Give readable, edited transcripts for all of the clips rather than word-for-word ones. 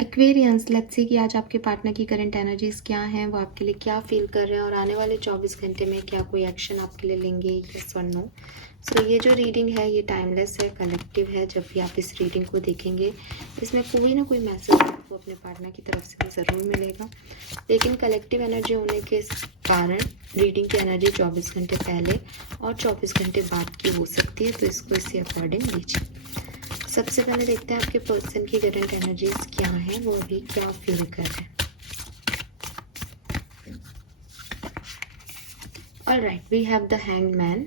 Aquarians, let's see कि आज आपके पार्टनर की करंट एनर्जीज क्या हैं, वो आपके लिए क्या फील कर रहे हैं और आने वाले 24 घंटे में क्या कोई एक्शन आपके लिए लेंगे, यस और नो। सो ये जो रीडिंग है ये टाइमलेस है, कलेक्टिव है। जब भी आप इस रीडिंग को देखेंगे इसमें कोई ना कोई मैसेज आपको अपने पार्टनर की तरफ से ज़रूर मिलेगा, लेकिन कलेक्टिव एनर्जी होने के कारण रीडिंग की एनर्जी 24 घंटे पहले और 24 घंटे बाद की हो सकती है, तो इसको इसी अकॉर्डिंग लीजिए। सबसे पहले देखते हैं आपके पर्सन की करंट एनर्जीज क्या है, वो अभी क्या फील कर रहे हैं। Alright, we have the hanged man,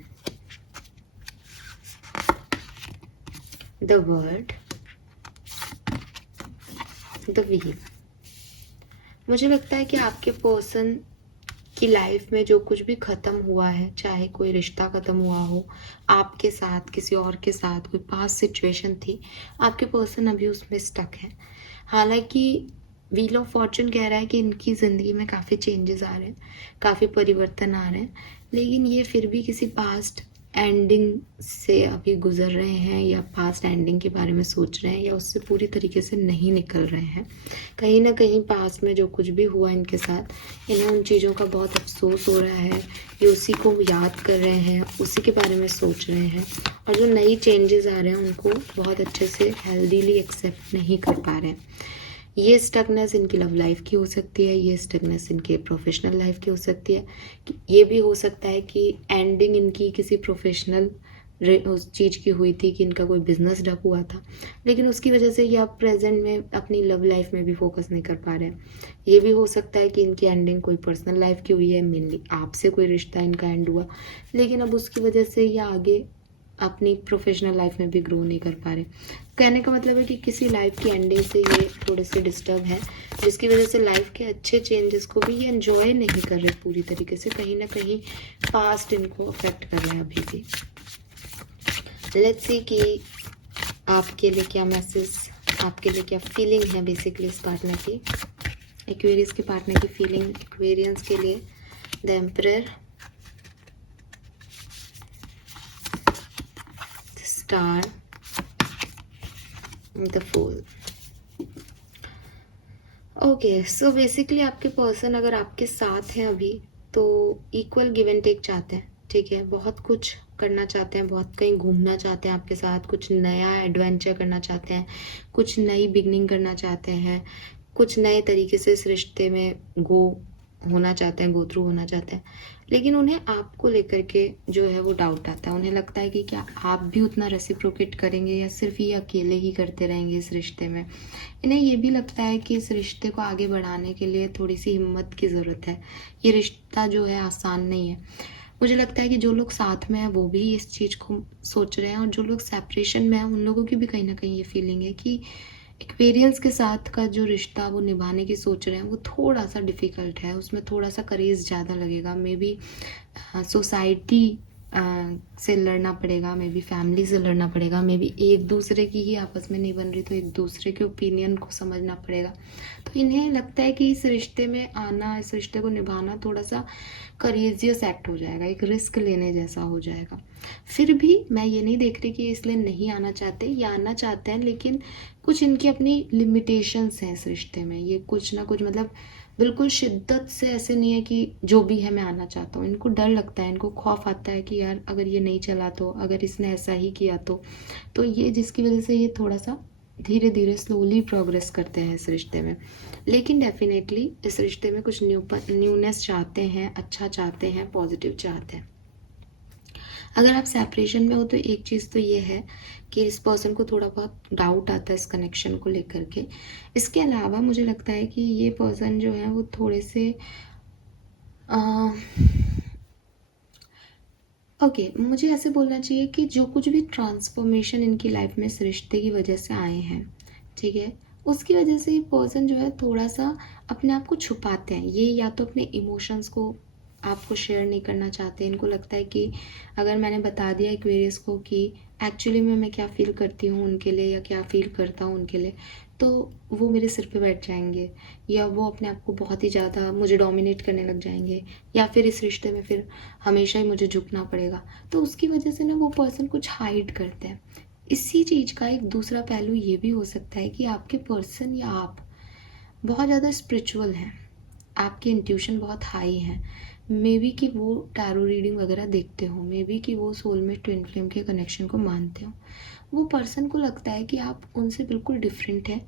the world, the wheel. मुझे लगता है कि आपके पर्सन की लाइफ में जो कुछ भी खत्म हुआ है, चाहे कोई रिश्ता खत्म हुआ हो आपके साथ, किसी और के साथ, कोई पास्ट सिचुएशन थी, आपके पर्सन अभी उसमें स्टक है। हालांकि व्हील ऑफ फॉर्चून कह रहा है कि इनकी ज़िंदगी में काफ़ी चेंजेस आ रहे हैं, काफ़ी परिवर्तन आ रहे हैं, लेकिन ये फिर भी किसी पास्ट एंडिंग से अभी गुजर रहे हैं या पास्ट एंडिंग के बारे में सोच रहे हैं या उससे पूरी तरीके से नहीं निकल रहे हैं। कहीं ना कहीं पास्ट में जो कुछ भी हुआ इनके साथ, इन्हें उन चीज़ों का बहुत अफसोस हो रहा है, ये उसी को याद कर रहे हैं, उसी के बारे में सोच रहे हैं, और जो नई चेंजेस आ रहे हैं उनको बहुत अच्छे से हेल्दीली एक्सेप्ट नहीं कर पा रहे हैं। ये स्टकनेस इनकी लव लाइफ की हो सकती है, ये स्टकनेस इनके प्रोफेशनल लाइफ की हो सकती है, ये भी हो सकता है कि एंडिंग इनकी किसी प्रोफेशनल उस चीज़ की हुई थी कि इनका कोई बिजनेस डक हुआ था, लेकिन उसकी वजह से ये अब प्रेजेंट में अपनी लव लाइफ में भी फोकस नहीं कर पा रहे हैं। ये भी हो सकता है कि इनकी एंडिंग कोई पर्सनल लाइफ की हुई है, मेनली आपसे कोई रिश्ता इनका एंड हुआ, लेकिन अब उसकी वजह से ये आगे अपनी प्रोफेशनल लाइफ में भी ग्रो नहीं कर पा रहे। कहने का मतलब है कि किसी लाइफ की एंडिंग से ये थोड़े से डिस्टर्ब है, जिसकी वजह से लाइफ के अच्छे चेंजेस को भी ये एंजॉय नहीं कर रहे पूरी तरीके से, कहीं ना कहीं पास्ट इनको अफेक्ट कर रहा है अभी भी। लेट्स सी कि आपके लिए क्या मैसेज, आपके लिए क्या फीलिंग है बेसिकली इस पार्टनर की, एक्वेरियस के पार्टनर की फीलिंग एक्वेरियंस के लिए। The emperor, star, the fool. Okay, so basically आपके पर्सन अगर आपके साथ हैं अभी तो इक्वल गिव एंड टेक चाहते हैं, ठीक है, बहुत कुछ करना चाहते हैं, बहुत कहीं घूमना चाहते हैं आपके साथ, कुछ नया एडवेंचर करना चाहते हैं, कुछ नई बिगनिंग करना चाहते हैं, कुछ नए तरीके से इस रिश्ते में होना चाहते हैं, गो थ्रू होना चाहते हैं, लेकिन उन्हें आपको लेकर के जो है वो डाउट आता है। उन्हें लगता है कि क्या आप भी उतना रेसिप्रोकेट करेंगे या सिर्फ ये अकेले ही करते रहेंगे इस रिश्ते में। इन्हें ये भी लगता है कि इस रिश्ते को आगे बढ़ाने के लिए थोड़ी सी हिम्मत की ज़रूरत है, ये रिश्ता जो है आसान नहीं है। मुझे लगता है कि जो लोग साथ में हैं वो भी इस चीज़ को सोच रहे हैं, और जो लोग सेपरेशन में हैं उन लोगों की भी कहीं ना कहीं ये फीलिंग है कि एक्वेरियंस के साथ का जो रिश्ता वो निभाने की सोच रहे हैं वो थोड़ा सा डिफ़िकल्ट है, उसमें थोड़ा सा करेज ज़्यादा लगेगा, मे बी सोसाइटी से लड़ना पड़ेगा, मे बी फैमिली से लड़ना पड़ेगा, मे बी एक दूसरे की ही आपस में नहीं बन रही तो एक दूसरे के ओपिनियन को समझना पड़ेगा। तो इन्हें लगता है कि इस रिश्ते में आना, इस रिश्ते को निभाना थोड़ा सा करेजियस एक्ट हो जाएगा, एक रिस्क लेने जैसा हो जाएगा। फिर भी मैं ये नहीं देख रही कि इसलिए नहीं आना चाहते, ये आना चाहते हैं, लेकिन कुछ इनकी अपनी लिमिटेशंस हैं इस रिश्ते में। ये कुछ ना कुछ मतलब बिल्कुल शिद्दत से ऐसे नहीं है कि जो भी है मैं आना चाहता हूँ, इनको डर लगता है, इनको खौफ आता है कि यार अगर ये नहीं चला तो, अगर इसने ऐसा ही किया तो ये जिसकी वजह से ये थोड़ा सा धीरे धीरे स्लोली प्रोग्रेस करते हैं इस रिश्ते में। लेकिन डेफिनेटली इस रिश्ते में कुछ न्यूनेस चाहते हैं, अच्छा चाहते हैं, पॉजिटिव चाहते हैं। अगर आप सेपरेशन में हो तो एक चीज़ तो ये है कि इस पर्सन को थोड़ा बहुत डाउट आता है इस कनेक्शन को लेकर के। इसके अलावा मुझे लगता है कि ये पर्सन जो है वो थोड़े से मुझे ऐसे बोलना चाहिए कि जो कुछ भी ट्रांसफॉर्मेशन इनकी लाइफ में इस रिश्ते की वजह से आए हैं, ठीक है, उसकी वजह से ये पर्सन जो है थोड़ा सा अपने आप को छुपाते हैं। ये या तो अपने इमोशंस को आपको शेयर नहीं करना चाहते, इनको लगता है कि अगर मैंने बता दिया एक्वेरियस को कि एक्चुअली में मैं क्या फ़ील करती हूँ उनके लिए या क्या फ़ील करता हूँ उनके लिए, तो वो मेरे सिर पे बैठ जाएंगे, या वो अपने आप को बहुत ही ज़्यादा मुझे डोमिनेट करने लग जाएंगे, या फिर इस रिश्ते में फिर हमेशा ही मुझे झुकना पड़ेगा। तो उसकी वजह से ना वो पर्सन कुछ हाइड करते हैं। इसी चीज़ का एक दूसरा पहलू ये भी हो सकता है कि आपके पर्सन या आप बहुत ज़्यादा स्पिरिचुअल हैं, आपकी इंट्यूशन बहुत हाई है। मे बी कि वो टैरो रीडिंग वगैरह देखते हो, मे बी कि वो सोलमेट ट्विन फ्लेम के कनेक्शन को मानते हो। वो पर्सन को लगता है कि आप उनसे बिल्कुल डिफरेंट है,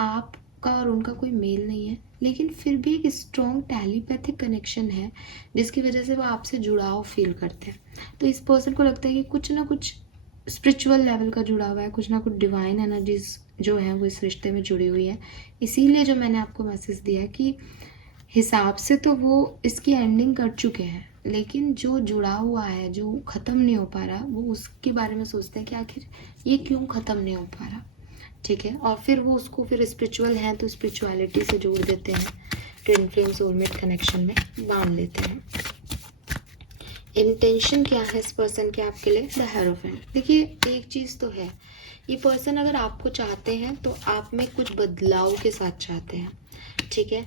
आपका और उनका कोई मेल नहीं है, लेकिन फिर भी एक स्ट्रॉन्ग टेलीपैथिक कनेक्शन है जिसकी वजह से वो आपसे जुड़ाव फील करते हैं। तो इस पर्सन को लगता है कि कुछ ना कुछ स्पिरिचुअल लेवल का जुड़ा हुआ है, कुछ ना कुछ डिवाइन एनर्जीज जो है वो इस रिश्ते में जुड़ी हुई है। इसीलिए जो मैंने आपको मैसेज दिया है कि हिसाब से तो वो इसकी एंडिंग कर चुके हैं, लेकिन जो जुड़ा हुआ है, जो ख़त्म नहीं हो पा रहा, वो उसके बारे में सोचते हैं कि आखिर ये क्यों ख़त्म नहीं हो पा रहा। ठीक है, और फिर वो उसको फिर स्पिरिचुअल हैं तो स्पिरिचुअलिटी से जोड़ देते हैं, ट्विन फ्लेम सोलमेट कनेक्शन में बांध लेते हैं। इंटेंशन क्या है इस पर्सन के आपके लिए? The hierophant. देखिए एक चीज़ तो है, ये पर्सन अगर आपको चाहते हैं तो आप में कुछ बदलाव के साथ चाहते हैं। ठीक है,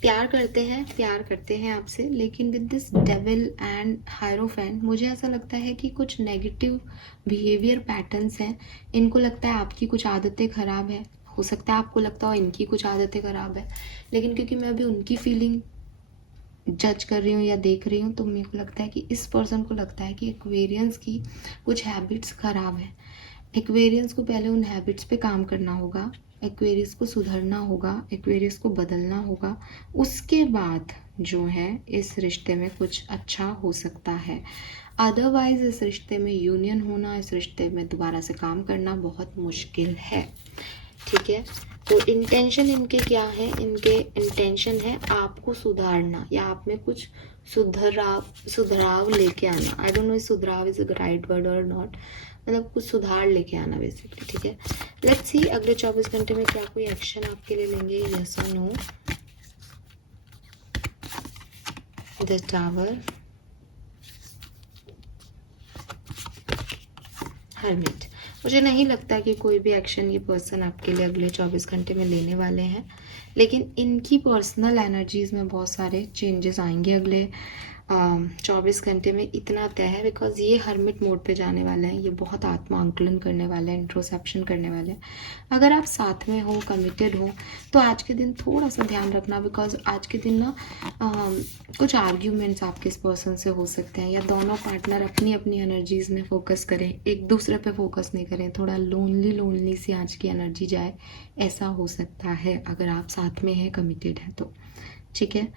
प्यार करते हैं आपसे, लेकिन with this devil and hierophant मुझे ऐसा लगता है कि कुछ नेगेटिव बिहेवियर पैटर्न्स हैं। इनको लगता है आपकी कुछ आदतें ख़राब है, हो सकता है आपको लगता हो इनकी कुछ आदतें ख़राब है, लेकिन क्योंकि मैं अभी उनकी फीलिंग जज कर रही हूँ या देख रही हूँ तो मेरे को लगता है कि इस पर्सन को लगता है कि एक्वेरियंस की कुछ हैबिट्स ख़राब हैं। एक्वेरियंस को पहले उन हैबिट्स पे काम करना होगा, एक्वेरियस को सुधरना होगा, एक्वेरियस को बदलना होगा, उसके बाद जो है इस रिश्ते में कुछ अच्छा हो सकता है। अदरवाइज इस रिश्ते में यूनियन होना, इस रिश्ते में दोबारा से काम करना बहुत मुश्किल है। ठीक है, तो इंटेंशन इनके क्या है? इनके इंटेंशन है आपको सुधारना या आप में कुछ सुधराव लेके आना। आई डोंट नो सुधराव इज अ राइट वर्ड और नॉट, मतलब कुछ सुधार लेके आना बेसिकली। ठीक है, लेट्स सी अगले 24 घंटे में क्या कोई एक्शन आपके लिए लेंगे, यस और नो। The tower, hermit. मुझे नहीं लगता कि कोई भी एक्शन ये पर्सन आपके लिए अगले 24 घंटे में लेने वाले हैं, लेकिन इनकी पर्सनल एनर्जीज में बहुत सारे चेंजेस आएंगे अगले 24 घंटे में, इतना तय है। बिकॉज ये हर्मिट मोड पे जाने वाले हैं, ये बहुत आत्मा आंकलन करने वाले हैं, इंट्रोसेप्शन करने वाले हैं। अगर आप साथ में हो, कमिटेड हो, तो आज के दिन थोड़ा सा ध्यान रखना, बिकॉज आज के दिन ना कुछ आर्ग्यूमेंट्स आपके इस पर्सन से हो सकते हैं, या दोनों पार्टनर अपनी अपनी एनर्जीज में फोकस करें, एक दूसरे पे फोकस नहीं करें, थोड़ा लोनली सी आज की एनर्जी जाए, ऐसा हो सकता है अगर आप साथ में हैं, कमिटेड है तो। ठीक है,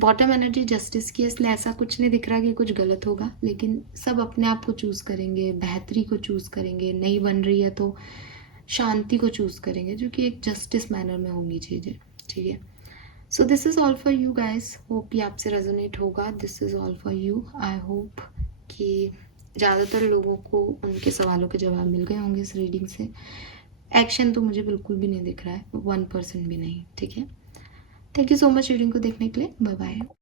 बॉटम एनर्जी जस्टिस की, इसलिए ऐसा कुछ नहीं दिख रहा कि कुछ गलत होगा, लेकिन सब अपने आप को चूज़ करेंगे, बेहतरी को चूज़ करेंगे, नहीं बन रही है तो शांति को चूज़ करेंगे, जो कि एक जस्टिस मैनर में होंगी चीज़ें। ठीक है, so this is all for you guys, hope ये आपसे रेजोनेट होगा। This is all for you. I hope कि ज़्यादातर लोगों को उनके सवालों के जवाब मिल गए होंगे इस रीडिंग से। एक्शन तो मुझे बिल्कुल भी नहीं दिख रहा है, 1% भी नहीं। ठीक है, thank you so much reading को देखने के लिए, बाय बाय।